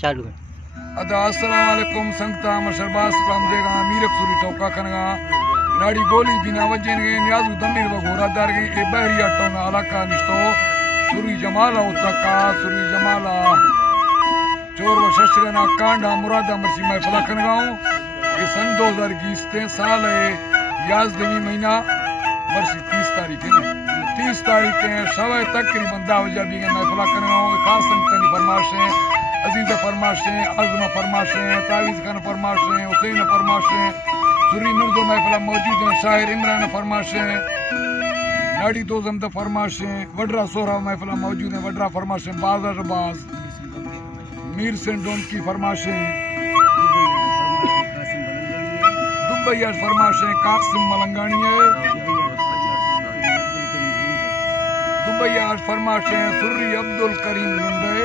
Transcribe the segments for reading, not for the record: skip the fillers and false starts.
चालू है। अदा अस्सलाम वालेकुम संगता मशरबास कलम देगा मीर सूरी टोका खनगा नाड़ी गोली बिना वजन गे न्याजू दमीर व घोरा दार गे ए बहरिया टोना अलका निष्ठो सुरी जमाला उतका सुरी जमाला चोर व शस्त्रना कांडा मुरादा मर्सी महफिल खनगाओ ये सन 2021 साल है 11 महीना मर्सी 30 तारीख है ना 30 तारीख है सवा तकरीबन 10 बजे भी महफिल खनगाओ खास संगतनी फरमाइशें अजीज़ फरमाइशें आज़मा फरमाइशें तावीज़ खान फरमाइशें हुसैन फरमाइशें सुरी नूर महफिल मौजूद हैं शाहिर इमरान फरमाइशें नाड़ी दोजम द फरमाइशें वड्रा सोहरा महफिल मौजूद हैं वड्रा फरमाइशें बाज़ बाज मीर सिंडोन की फरमाइशें दुबई फरमाइशें कासिम मलंगानी है दुबई फरमाइशें सुर्री अब्दुल करीम लुंडे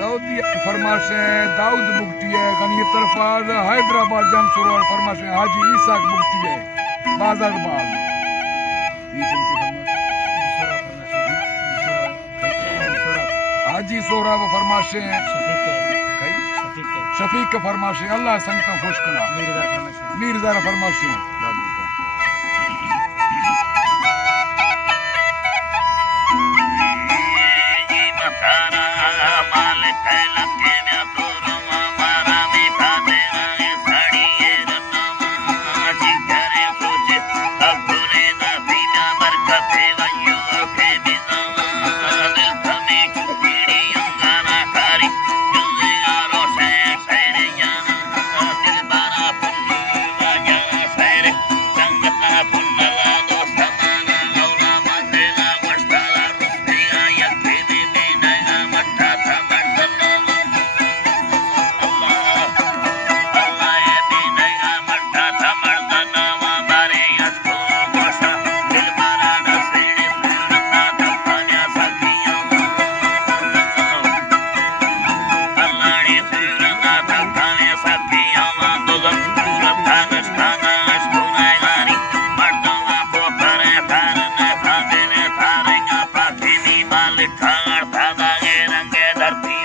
सऊदी फरमाइशें दाऊद बुगटी है गनीत अल्फाज हैदराबाद जमशुर फरमाइशें हाजी ईसाक बुगटी है बाजार बाज हाजी सोहरा व फरमाइशें शफीक फरमाइशें अल्लाह संगत खुश करा मीरज़ार फरमाइशें धरती